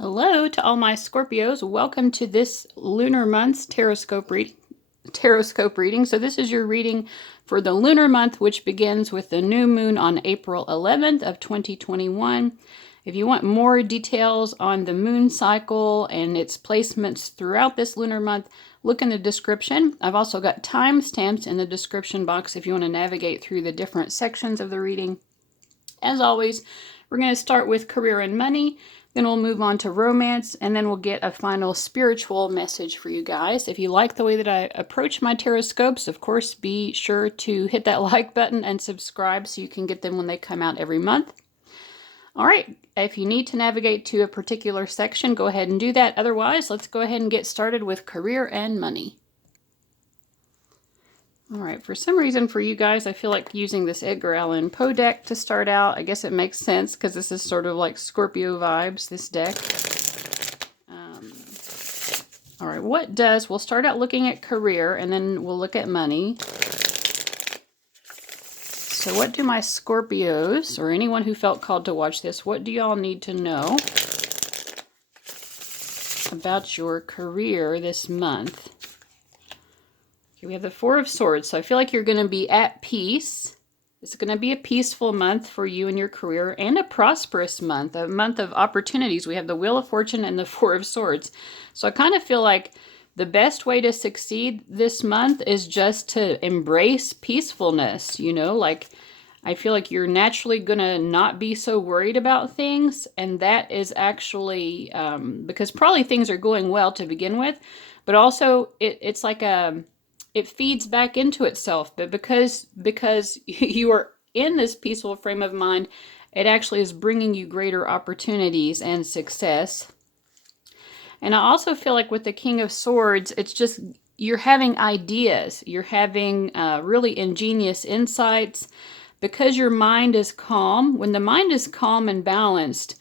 Hello to all my Scorpios. Welcome to this lunar month's Tarotscope reading. So this is your reading for the lunar month, which begins with the new moon on April 11th of 2021. If you want more details on the moon cycle and its placements throughout this lunar month, look in the description. I've also got timestamps in the description box if you want to navigate through the different sections of the reading. As always, we're going to start with career and money. Then we'll move on to romance, and then we'll get a final spiritual message for you guys. If you like the way that I approach my Tarotscopes, of course, be sure to hit that like button and subscribe so you can get them when they come out every month. All right, if you need to navigate to a particular section, go ahead and do that. Otherwise, let's go ahead and get started with career and money. All right, for some reason for you guys, I feel like using this Edgar Allan Poe deck to start out. I guess it makes sense because this is sort of like Scorpio vibes, this deck. All right, we'll start out looking at career and then we'll look at money. So what do my Scorpios, or anyone who felt called to watch this, what do y'all need to know about your career this month? Okay, we have the Four of Swords, so I feel like you're going to be at peace. It's going to be a peaceful month for you and your career, and a prosperous month, a month of opportunities. We have the Wheel of Fortune and the Four of Swords. So I kind of feel like the best way to succeed this month is just to embrace peacefulness, like I feel like you're naturally going to not be so worried about things, and that is actually because probably things are going well to begin with, but also it's like it feeds back into itself, but because you are in this peaceful frame of mind, it actually is bringing you greater opportunities and success. And I also feel like with the King of Swords, it's just you're having ideas, you're having really ingenious insights because your mind is calm. When the mind is calm and balanced,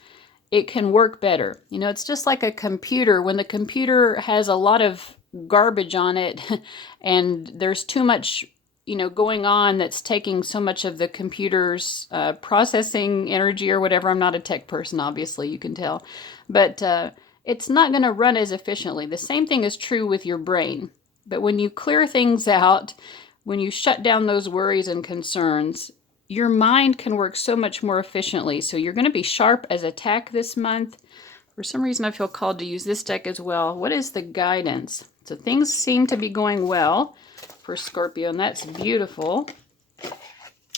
it can work better. It's just like a computer. When the computer has a lot of garbage on it and there's too much going on that's taking so much of the computer's processing energy or whatever. I'm not a tech person, obviously, you can tell, but it's not going to run as efficiently. The same thing is true with your brain, but when you clear things out, when you shut down those worries and concerns, your mind can work so much more efficiently. So you're going to be sharp as a tack this month. For some reason, I feel called to use this deck as well. What is the guidance? So things seem to be going well for Scorpio, and that's beautiful.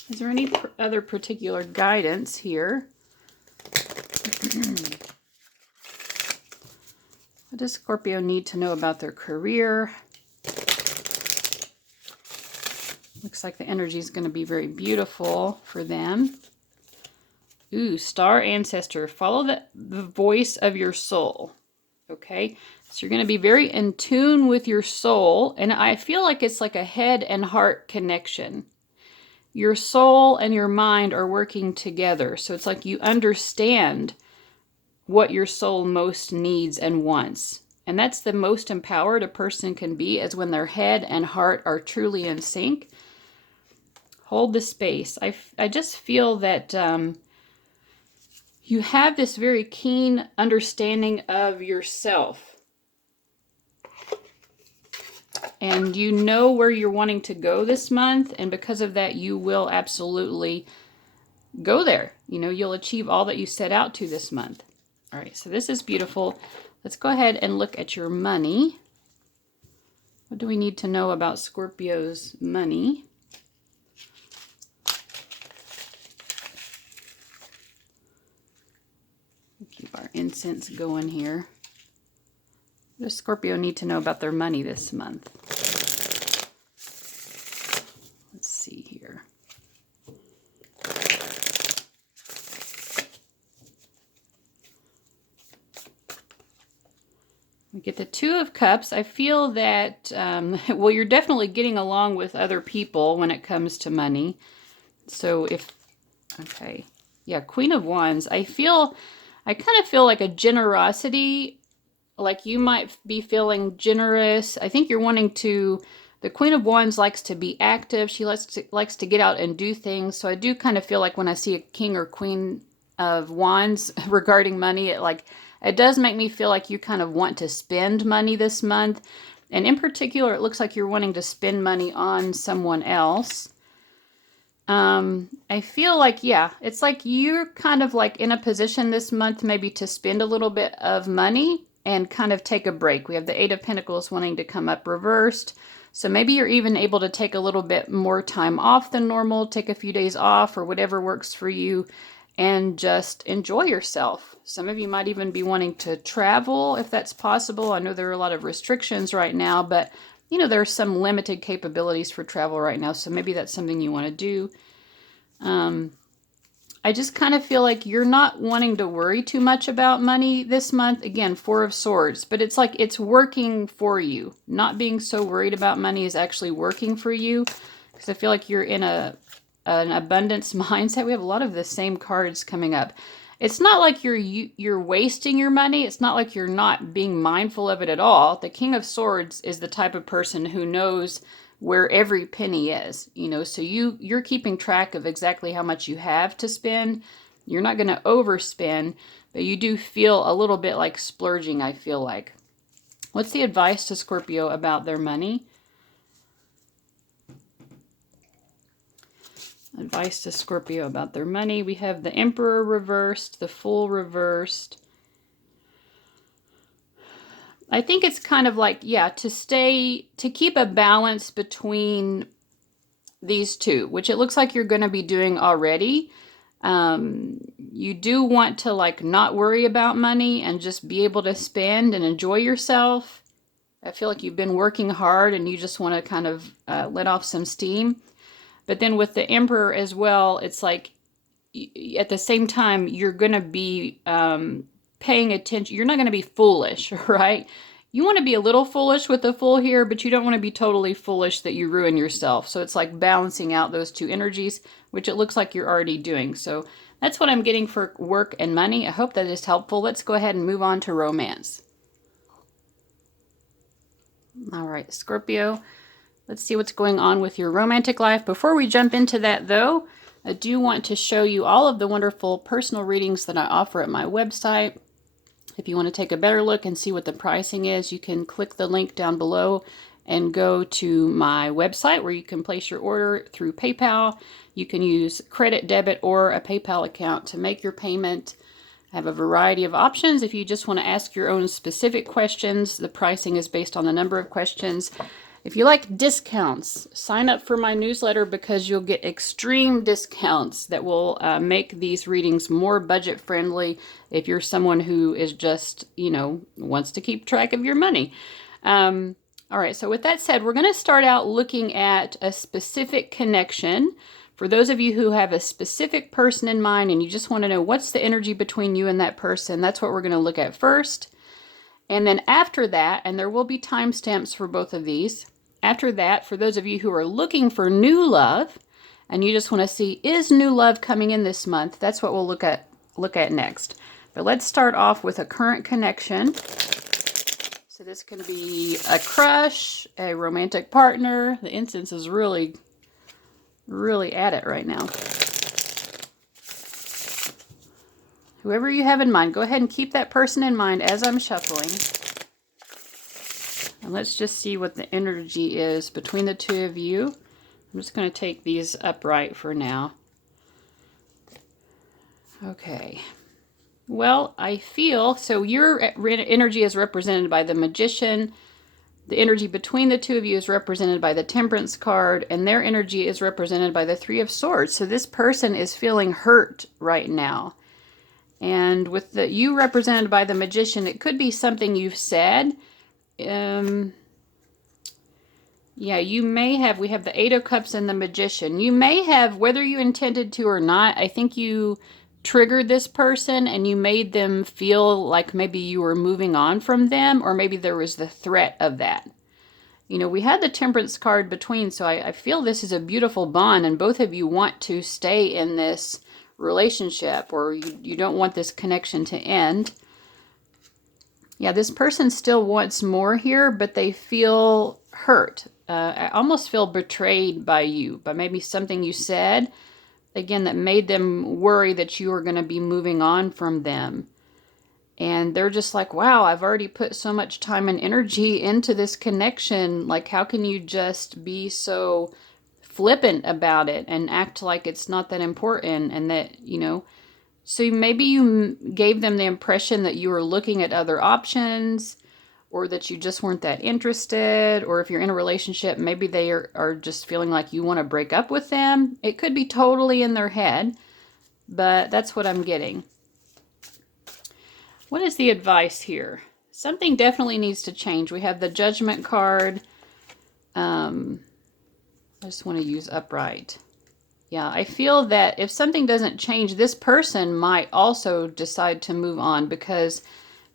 Is there any other particular guidance here? What does Scorpio need to know about their career? Looks like the energy is going to be very beautiful for them. Ooh, star ancestor. Follow the voice of your soul. Okay, so you're going to be very in tune with your soul, and I feel like it's like a head and heart connection. Your soul and your mind are working together, so it's like you understand what your soul most needs and wants. And that's the most empowered a person can be, is when their head and heart are truly in sync. Hold the space. I just feel that you have this very keen understanding of yourself. And you know where you're wanting to go this month. And because of that, you will absolutely go there. You'll achieve all that you set out to this month. All right, so this is beautiful. Let's go ahead and look at your money. What do we need to know about Scorpio's money? Keep our incense going here. What does Scorpio need to know about their money this month? Let's see here. We get the Two of Cups. I feel that, well, you're definitely getting along with other people when it comes to money. So okay. Yeah, Queen of Wands. I kind of feel like a generosity, like you might be feeling generous. I think you're wanting to, the Queen of Wands likes to be active. She likes to get out and do things. So I do kind of feel like when I see a King or Queen of Wands regarding money, it like it does make me feel like you kind of want to spend money this month. And in particular, it looks like you're wanting to spend money on someone else. I feel like, yeah, it's like you're kind of like in a position this month maybe to spend a little bit of money and kind of take a break. We have the Eight of Pentacles wanting to come up reversed. So maybe you're even able to take a little bit more time off than normal, take a few days off or whatever works for you, and just enjoy yourself. Some of you might even be wanting to travel if that's possible. I know there are a lot of restrictions right now, but you know, there's some limited capabilities for travel right now. So maybe that's something you want to do. I just kind of feel like you're not wanting to worry too much about money this month. Again, Four of Swords, but it's like it's working for you. Not being so worried about money is actually working for you, because I feel like you're in an abundance mindset. We have a lot of the same cards coming up. It's not like you're wasting your money. It's not like you're not being mindful of it at all. The King of Swords is the type of person who knows where every penny is, you know, so you're keeping track of exactly how much you have to spend. You're not going to overspend, but you do feel a little bit like splurging, I feel like. What's the advice to Scorpio about their money? Advice to Scorpio about their money. We have the Emperor reversed, the Fool reversed. I think it's kind of like, yeah, to keep a balance between these two, which it looks like you're going to be doing already. You do want to like not worry about money and just be able to spend and enjoy yourself. I feel like you've been working hard and you just want to kind of let off some steam. But then with the Emperor as well, it's like at the same time, you're going to be paying attention. You're not going to be foolish, right? You want to be a little foolish with the Fool here, but you don't want to be totally foolish that you ruin yourself. So it's like balancing out those two energies, which it looks like you're already doing. So that's what I'm getting for work and money. I hope that is helpful. Let's go ahead and move on to romance. All right, Scorpio, let's see what's going on with your romantic life. Before we jump into that, though, I do want to show you all of the wonderful personal readings that I offer at my website. If you want to take a better look and see what the pricing is, you can click the link down below and go to my website where you can place your order through PayPal. You can use credit, debit, or a PayPal account to make your payment. I have a variety of options. If you just want to ask your own specific questions, the pricing is based on the number of questions. If you like discounts, sign up for my newsletter because you'll get extreme discounts that will make these readings more budget friendly if you're someone who is just, you know, wants to keep track of your money. All right, so with that said, we're going to start out looking at a specific connection. For those of you who have a specific person in mind and you just want to know what's the energy between you and that person, that's what we're going to look at first. And then after that, and there will be timestamps for both of these, after that, for those of you who are looking for new love, and you just want to see, is new love coming in this month? That's what we'll look at next. But let's start off with a current connection. So this can be a crush, a romantic partner. The incense is really, really at it right now. Whoever you have in mind, go ahead and keep that person in mind as I'm shuffling. And let's just see what the energy is between the two of you. I'm just going to take these upright for now. Okay. Well, I feel, so your energy is represented by the Magician. The energy between the two of you is represented by the Temperance card, and their energy is represented by the Three of Swords. So this person is feeling hurt right now. And with the you represented by the Magician, it could be something you've said. Yeah, you may have, we have the Eight of Cups and the Magician. You may have, whether you intended to or not, I think you triggered this person and you made them feel like maybe you were moving on from them, or maybe there was the threat of that. You know, we had the Temperance card between, so I feel this is a beautiful bond and both of you want to stay in this relationship, or you don't want this connection to end. Yeah, this person still wants more here, but they feel hurt. I almost feel betrayed by you, by maybe something you said, again, that made them worry that you were going to be moving on from them. And they're just like, wow, I've already put so much time and energy into this connection. Like, how can you just be so flippant about it and act like it's not that important? And that, so maybe you gave them the impression that you were looking at other options, or that you just weren't that interested. Or if you're in a relationship, maybe they are just feeling like you want to break up with them. It could be totally in their head, but that's what I'm getting. What is the advice here? Something definitely needs to change. We have the Judgment card. I just want to use upright. Yeah, I feel that if something doesn't change, this person might also decide to move on because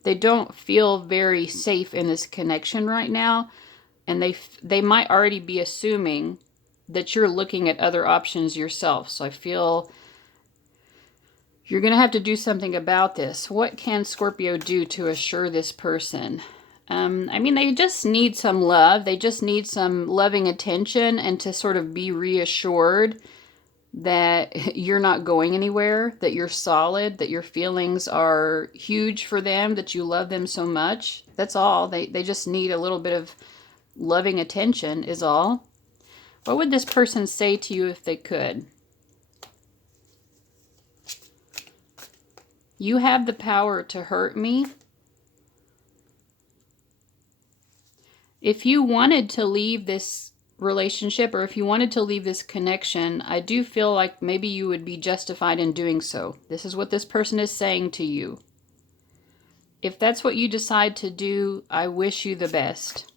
they don't feel very safe in this connection right now. And they might already be assuming that you're looking at other options yourself. So I feel you're going to have to do something about this. What can Scorpio do to assure this person? I mean, they just need some love. They just need some loving attention and to sort of be reassured that you're not going anywhere, that you're solid, that your feelings are huge for them, that you love them so much. That's all. They just need a little bit of loving attention is all. What would this person say to you if they could? You have the power to hurt me. If you wanted to leave this relationship, or if you wanted to leave this connection, I do feel like maybe you would be justified in doing so. This is what this person is saying to you. If that's what you decide to do, I wish you the best.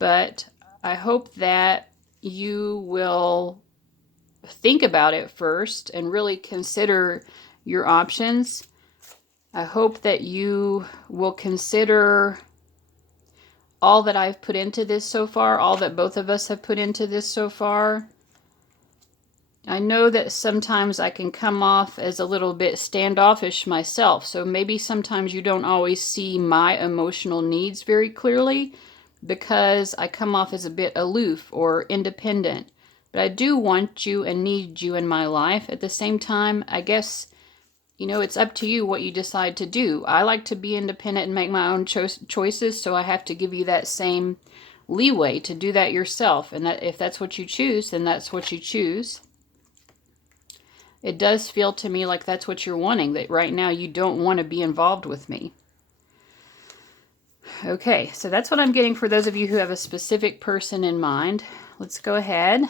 But I hope that you will think about it first and really consider your options. I hope that you will consider all that I've put into this so far, all that both of us have put into this so far. I know that sometimes I can come off as a little bit standoffish myself, so maybe sometimes you don't always see my emotional needs very clearly because I come off as a bit aloof or independent. But I do want you and need you in my life. At the same time, I guess, it's up to you what you decide to do. I like to be independent and make my own choices, so I have to give you that same leeway to do that yourself. And that if that's what you choose, then that's what you choose. It does feel to me like that's what you're wanting, that right now you don't want to be involved with me. Okay, so that's what I'm getting for those of you who have a specific person in mind. Let's go ahead.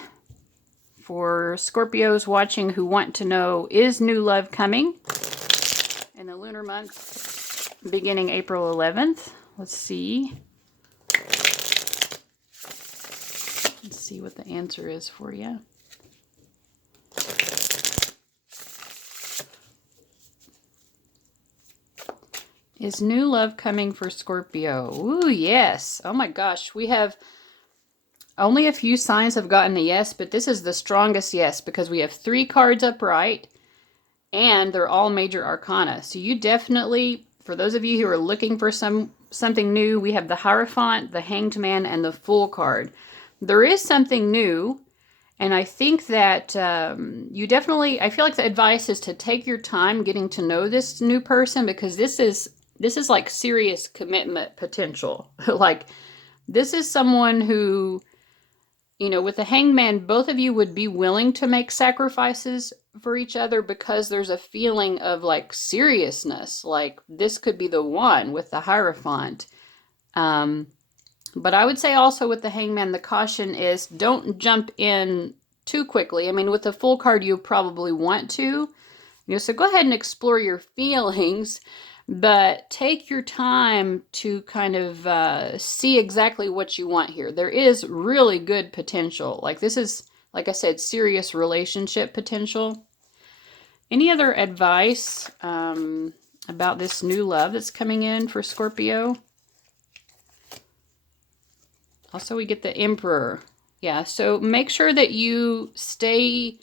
For Scorpios watching who want to know, is new love coming in the lunar month beginning April 11th? Let's see. Let's see what the answer is for you. Is new love coming for Scorpio? Ooh, yes. Oh my gosh. We have only a few signs have gotten a yes, but this is the strongest yes because we have 3 cards upright and they're all major arcana. So you definitely, for those of you who are looking for something new, we have the Hierophant, the Hanged Man, and the Fool card. There is something new, and I think that you definitely, I feel like the advice is to take your time getting to know this new person because this is like serious commitment potential. Like, this is someone who, with the Hanged Man, both of you would be willing to make sacrifices for each other because there's a feeling of like seriousness. Like, this could be the one with the Hierophant. But I would say also with the Hanged Man, the caution is don't jump in too quickly. I mean, with the Fool card, you probably want to. So go ahead and explore your feelings. But take your time to kind of see exactly what you want here. There is really good potential. Like, this is, like I said, serious relationship potential. Any other advice about this new love that's coming in for Scorpio? Also, we get the Emperor. Yeah, so make sure that you stay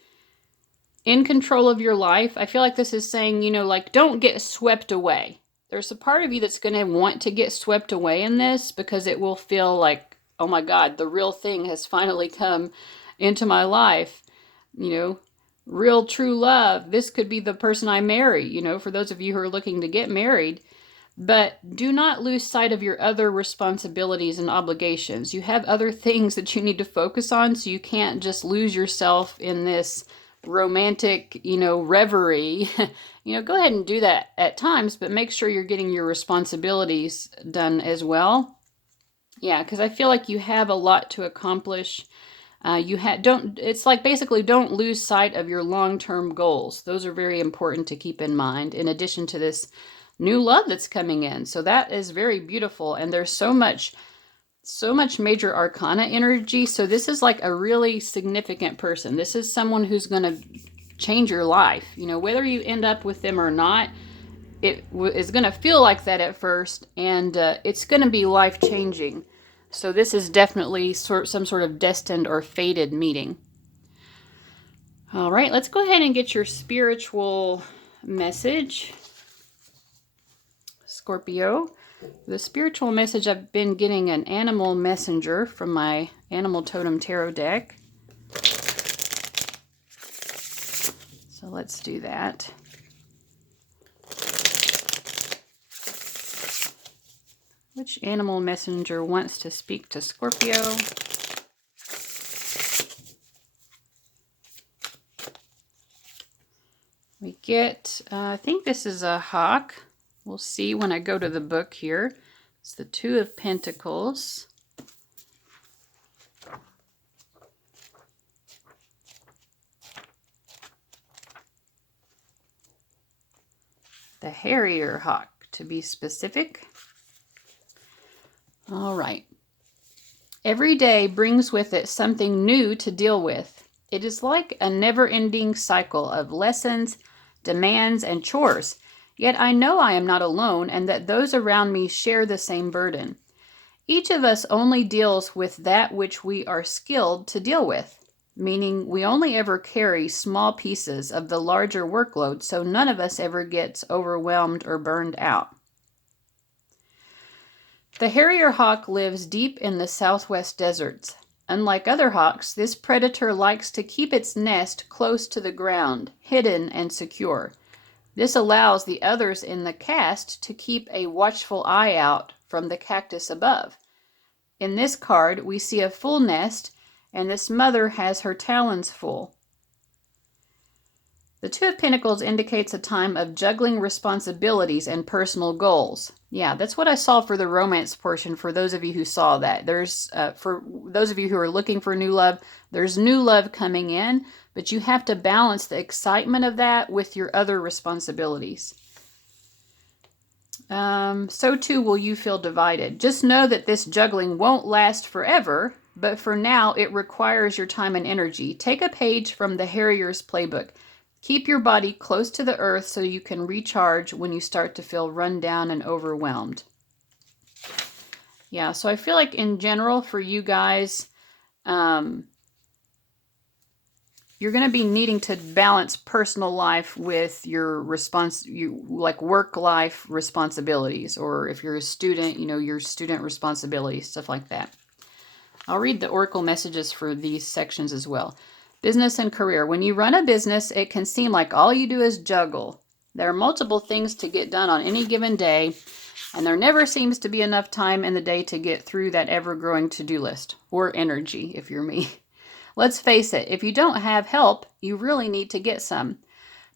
in control of your life. I feel like this is saying, like, don't get swept away. There's a part of you that's going to want to get swept away in this because it will feel like, oh my God, the real thing has finally come into my life. real true love. This could be the person I marry, you know, for those of you who are looking to get married. But do not lose sight of your other responsibilities and obligations. You have other things that you need to focus on, so you can't just lose yourself in this romantic, you know, reverie. You know, go ahead and do that at times, but make sure you're getting your responsibilities done as well. Yeah, because I feel like you have a lot to accomplish. It's like basically don't lose sight of your long-term goals. Those are very important to keep in mind, in addition to this new love that's coming in. So that is very beautiful. And there's so much major arcana energy. So this is like a really significant person. This is someone who's going to change your life. You know, whether you end up with them or not, it is going to feel like that at first, and it's going to be life-changing. So this is definitely some sort of destined or fated meeting. All right, let's go ahead and get your spiritual message, Scorpio. The spiritual message, I've been getting an animal messenger from my animal totem tarot deck. So let's do that. Which animal messenger wants to speak to Scorpio? We get, I think this is a hawk. We'll see when I go to the book here. It's the Two of Pentacles. The Harrier hawk, to be specific. All right. Every day brings with it something new to deal with. It is like a never-ending cycle of lessons, demands, and chores. Yet I know I am not alone and that those around me share the same burden. Each of us only deals with that which we are skilled to deal with, meaning we only ever carry small pieces of the larger workload, so none of us ever gets overwhelmed or burned out. The Harrier hawk lives deep in the southwest deserts. Unlike other hawks, this predator likes to keep its nest close to the ground, hidden and secure. This allows the others in the cast to keep a watchful eye out from the cactus above. In this card, we see a full nest, and this mother has her talons full. The Two of Pentacles indicates a time of juggling responsibilities and personal goals. Yeah, that's what I saw for the romance portion, for those of you who saw that. There's, for those of you who are looking for new love, there's new love coming in, but you have to balance the excitement of that with your other responsibilities. So too will you feel divided. Just know that this juggling won't last forever, but for now it requires your time and energy. Take a page from the Harrier's playbook. Keep your body close to the earth so you can recharge when you start to feel run down and overwhelmed. Yeah, so I feel like in general for you guys, you're going to be needing to balance personal life with your like work life responsibilities, or if you're a student, you know, your student responsibilities, stuff like that. I'll read the oracle messages for these sections as well. Business and career. When you run a business, it can seem like all you do is juggle. There are multiple things to get done on any given day, and there never seems to be enough time in the day to get through that ever-growing to-do list, or energy, if you're me. Let's face it, if you don't have help, you really need to get some.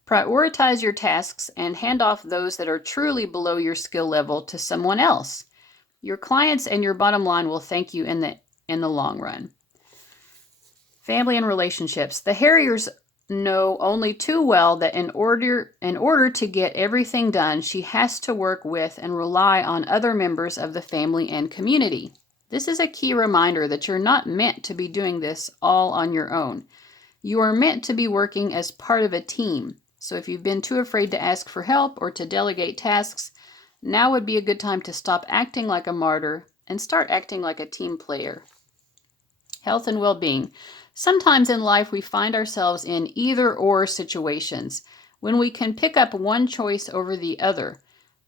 Prioritize your tasks and hand off those that are truly below your skill level to someone else. Your clients and your bottom line will thank you in the long run. Family and relationships. The Harriers know only too well that in order to get everything done, she has to work with and rely on other members of the family and community. This is a key reminder that you're not meant to be doing this all on your own. You are meant to be working as part of a team. So if you've been too afraid to ask for help or to delegate tasks, now would be a good time to stop acting like a martyr and start acting like a team player. Health and well-being. Sometimes in life we find ourselves in either-or situations when we can pick up one choice over the other,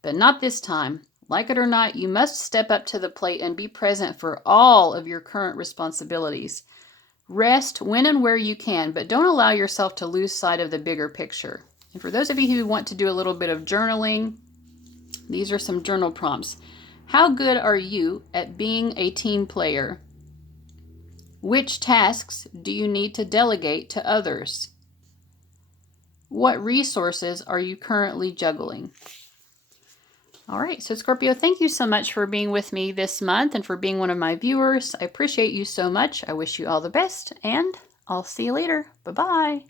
but not this time. Like it or not, you must step up to the plate and be present for all of your current responsibilities. Rest when and where you can, but don't allow yourself to lose sight of the bigger picture. And for those of you who want to do a little bit of journaling, these are some journal prompts. How good are you at being a team player? Which tasks do you need to delegate to others? What resources are you currently juggling? All right, so Scorpio, thank you so much for being with me this month and for being one of my viewers. I appreciate you so much. I wish you all the best, and I'll see you later. Bye-bye.